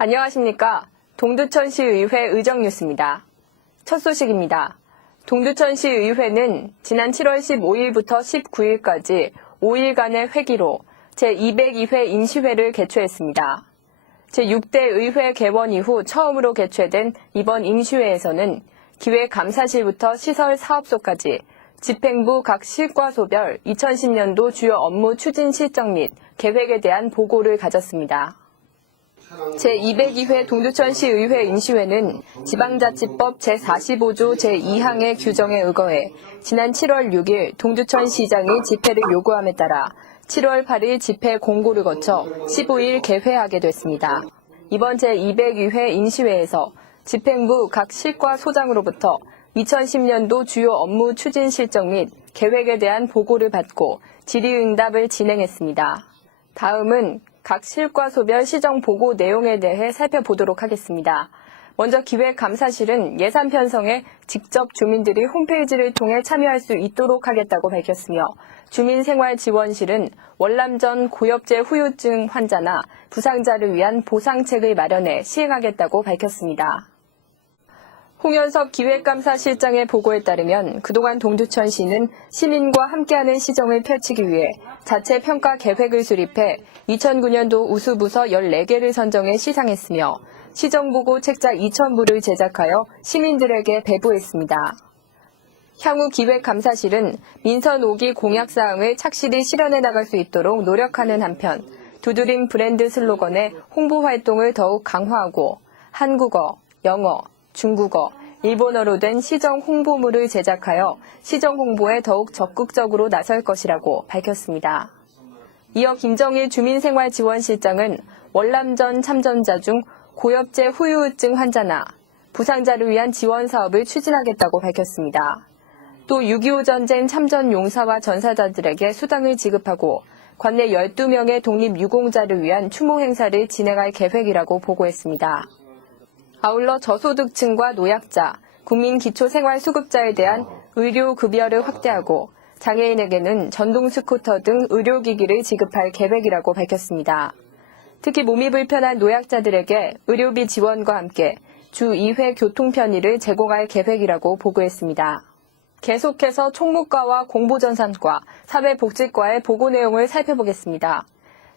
안녕하십니까. 동두천시의회 의정뉴스입니다. 첫 소식입니다. 동두천시의회는 지난 7월 15일부터 19일까지 5일간의 회기로 제202회 임시회를 개최했습니다. 제6대 의회 개원 이후 처음으로 개최된 이번 임시회에서는 기획감사실부터 시설 사업소까지 집행부 각 실과소별 2010년도 주요 업무 추진 실정 및 계획에 대한 보고를 가졌습니다. 제202회 동두천시의회 임시회는 지방자치법 제45조 제2항의 규정에 의거해 지난 7월 6일 동두천시장이 집회를 요구함에 따라 7월 8일 집회 공고를 거쳐 15일 개회하게 됐습니다. 이번 제202회 임시회에서 집행부 각 실과소장으로부터 2010년도 주요 업무 추진 실정 및 계획에 대한 보고를 받고 질의응답을 진행했습니다. 다음은 각 실과소별 시정 보고 내용에 대해 살펴보도록 하겠습니다. 먼저 기획감사실은 예산 편성에 직접 주민들이 홈페이지를 통해 참여할 수 있도록 하겠다고 밝혔으며 주민생활지원실은 월남전 고엽제 후유증 환자나 부상자를 위한 보상책을 마련해 시행하겠다고 밝혔습니다. 홍현섭 기획감사실장의 보고에 따르면 그동안 동두천시는 시민과 함께하는 시정을 펼치기 위해 자체 평가 계획을 수립해 2009년도 우수부서 14개를 선정해 시상했으며 시정보고 책자 2,000부를 제작하여 시민들에게 배부했습니다. 향후 기획감사실은 민선 5기 공약사항을 착실히 실현해 나갈 수 있도록 노력하는 한편 두드림 브랜드 슬로건의 홍보 활동을 더욱 강화하고 한국어, 영어, 중국어, 일본어로 된 시정 홍보물을 제작하여 시정 홍보에 더욱 적극적으로 나설 것이라고 밝혔습니다. 이어 김정일 주민생활지원실장은 월남전 참전자 중 고엽제 후유증 환자나 부상자를 위한 지원 사업을 추진하겠다고 밝혔습니다. 또 6.25 전쟁 참전 용사와 전사자들에게 수당을 지급하고 관내 12명의 독립유공자를 위한 추모 행사를 진행할 계획이라고 보고했습니다. 아울러 저소득층과 노약자, 국민기초생활수급자에 대한 의료급여를 확대하고 장애인에게는 전동 스쿠터 등 의료기기를 지급할 계획이라고 밝혔습니다. 특히 몸이 불편한 노약자들에게 의료비 지원과 함께 주 2회 교통편의를 제공할 계획이라고 보고했습니다. 계속해서 총무과와 공보전산과 사회복지과의 보고 내용을 살펴보겠습니다.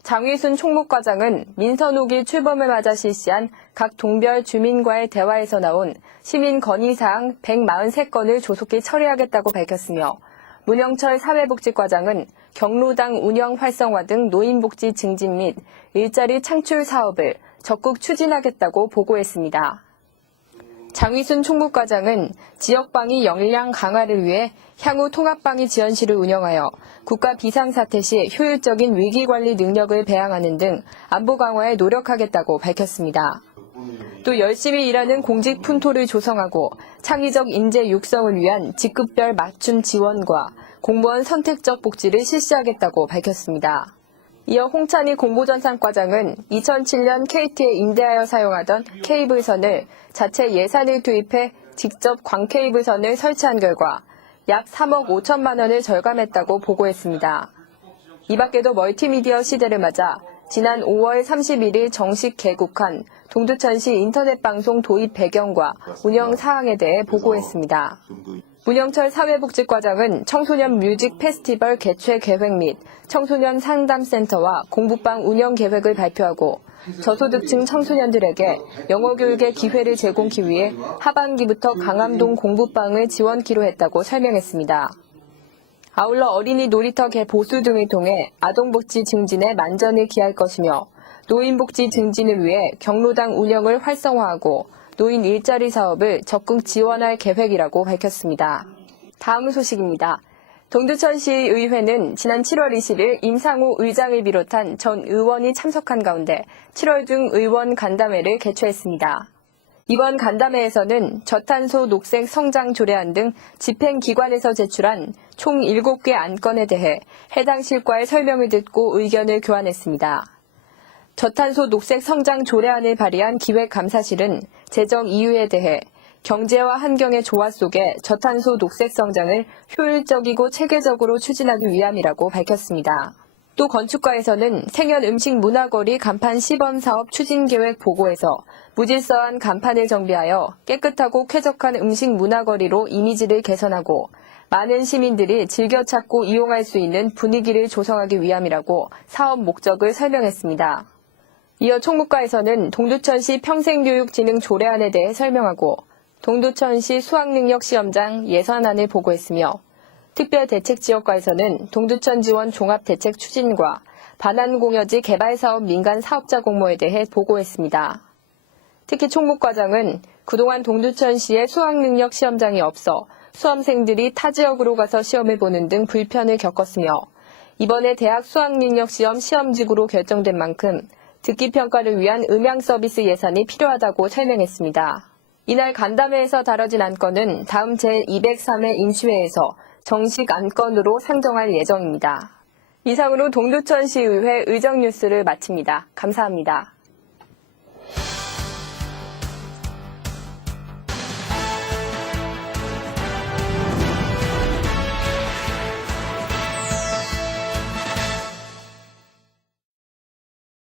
장휘순 총무과장은 민선 5기 출범을 맞아 실시한 각 동별 주민과의 대화에서 나온 시민 건의사항 143건을 조속히 처리하겠다고 밝혔으며 문영철 사회복지과장은 경로당 운영 활성화 등 노인복지 증진 및 일자리 창출 사업을 적극 추진하겠다고 보고했습니다. 장휘순 총무과장은 지역방위 역량 강화를 위해 향후 통합방위 지원실을 운영하여 국가 비상사태 시 효율적인 위기관리 능력을 배양하는 등 안보 강화에 노력하겠다고 밝혔습니다. 또 열심히 일하는 공직 푼토를 조성하고 창의적 인재 육성을 위한 직급별 맞춤 지원과 공무원 선택적 복지를 실시하겠다고 밝혔습니다. 이어 홍찬희 공보전산과장은 2007년 KT에 임대하여 사용하던 케이블선을 자체 예산을 투입해 직접 광케이블선을 설치한 결과 약 3억 5천만 원을 절감했다고 보고했습니다. 이 밖에도 멀티미디어 시대를 맞아 지난 5월 31일 정식 개국한 동두천시 인터넷방송 도입 배경과 운영 사항에 대해 보고했습니다. 문영철 사회복지과장은 청소년 뮤직 페스티벌 개최 계획 및 청소년 상담센터와 공부방 운영 계획을 발표하고 저소득층 청소년들에게 영어 교육의 기회를 제공하기 위해 하반기부터 강암동 공부방을 지원키로 했다고 설명했습니다. 아울러 어린이 놀이터 개보수 등을 통해 아동복지 증진에 만전을 기할 것이며 노인복지 증진을 위해 경로당 운영을 활성화하고 노인 일자리 사업을 적극 지원할 계획이라고 밝혔습니다. 다음 소식입니다. 동두천시의회는 지난 7월 20일 임상호 의장을 비롯한 전 의원이 참석한 가운데 7월 중 의원 간담회를 개최했습니다. 이번 간담회에서는 저탄소 녹색 성장 조례안 등 집행기관에서 제출한 총 7개 안건에 대해 해당 실과의 설명을 듣고 의견을 교환했습니다. 저탄소 녹색 성장 조례안을 발의한 기획감사실은 제정 이유에 대해 경제와 환경의 조화 속에 저탄소 녹색 성장을 효율적이고 체계적으로 추진하기 위함이라고 밝혔습니다. 또 건축과에서는 생현 음식 문화거리 간판 시범 사업 추진 계획 보고에서 무질서한 간판을 정비하여 깨끗하고 쾌적한 음식 문화거리로 이미지를 개선하고 많은 시민들이 즐겨 찾고 이용할 수 있는 분위기를 조성하기 위함이라고 사업 목적을 설명했습니다. 이어 총무과에서는 동두천시 평생교육진흥 조례안에 대해 설명하고 동두천시 수학능력시험장 예산안을 보고했으며 특별대책지역과에서는 동두천 지원 종합대책 추진과 반환공여지 개발사업 민간 사업자 공모에 대해 보고했습니다. 특히 총무과장은 그동안 동두천시에 수학능력시험장이 없어 수험생들이 타 지역으로 가서 시험을 보는 등 불편을 겪었으며 이번에 대학 수학능력시험 시험지구로 결정된 만큼 듣기평가를 위한 음향 서비스 예산이 필요하다고 설명했습니다. 이날 간담회에서 다뤄진 안건은 다음 제203회 인수회에서 정식 안건으로 상정할 예정입니다. 이상으로 동두천시의회 의정뉴스를 마칩니다. 감사합니다.